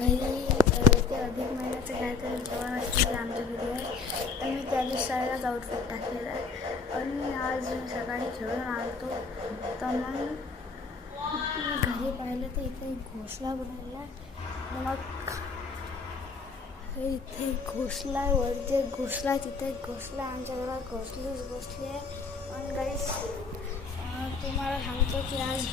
घरी ते अधिक महिन्याचं काहीतरी जेवण असतं ते आमच्या घरी आहे. तर मी त्या दिवसालाच आउटफिट टाकलेला आहे. आणि आज मी सकाळी खेळून आलतो तर मग मी घरी पाहिलं तर इथे एक घोसला बनवला आहे. मग इथे घोसला आहे, वरती एक घोसला आहे, तिथे एक घोसला आहे. आमच्या घरात घोसली आहे. आणि गाईस तुम्हाला सांगतो की आज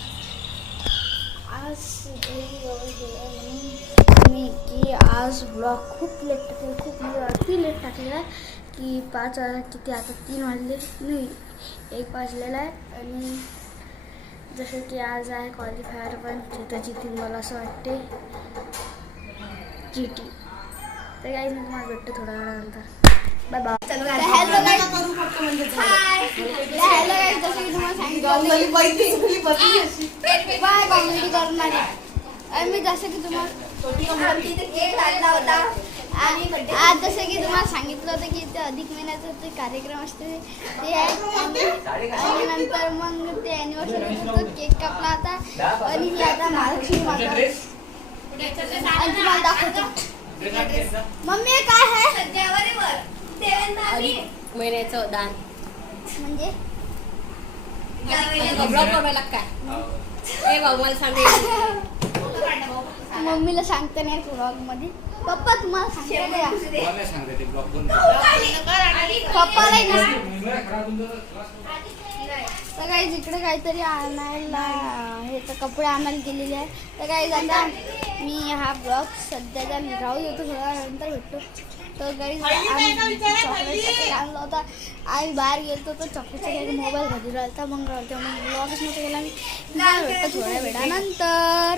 मी की आज ब्लॉग खूप लेट टाकले, खूप म्हणजे अति लेट टाकलेला आहे की 5 किती आता 3 वाजले नाही 1 वाजलेला आहे. आणि जसं की आज आहे क्वालिफायर पण त्याची 3 मला असं वाटते GT. तर काही मी तुम्हाला भेटतो थोड्या वेळानंतर. Bye bye. हॅलो गाईस, जसं की तुम्हाला सांगितलं बाय कॉमेडी करणार आहे. मी जसं की तुम्हाला आज जसं की तुम्हाला सांगितलं होतं की ते अधिक महिन्याचा ते कार्यक्रम असते ते आहे. आणि नंतर मग ते ॲनिव्हर्सरी तो केक कापला होता. आणि मी आता महालक्ष्मी माता आणि तुम्हाला दाखवतो. मम्मी काय आहे महिन्याचं दान म्हणजे ब्लॉग करायला काय भाऊ मला सांग. मम्मीला सांगते नाही ब्लॉग मध्ये. पप्पा तुम्हाला सांगते पप्पाला तर काही इकडे काहीतरी आणायला हे तर कपडे आणायला गेलेले आहे. तर काही आता मी हा ब्लॉग सध्याचा राहू देतो, थोड्या नंतर भेटतो. तर काही आम्ही चॉकलेट आणला होता. आम्ही बाहेर गेलो तर चॉकलेटचा काही मोबाईल घरी राहिला मग ब्लॉगच नव्हता गेला. मी भेटतो थोड्या वेळानंतर.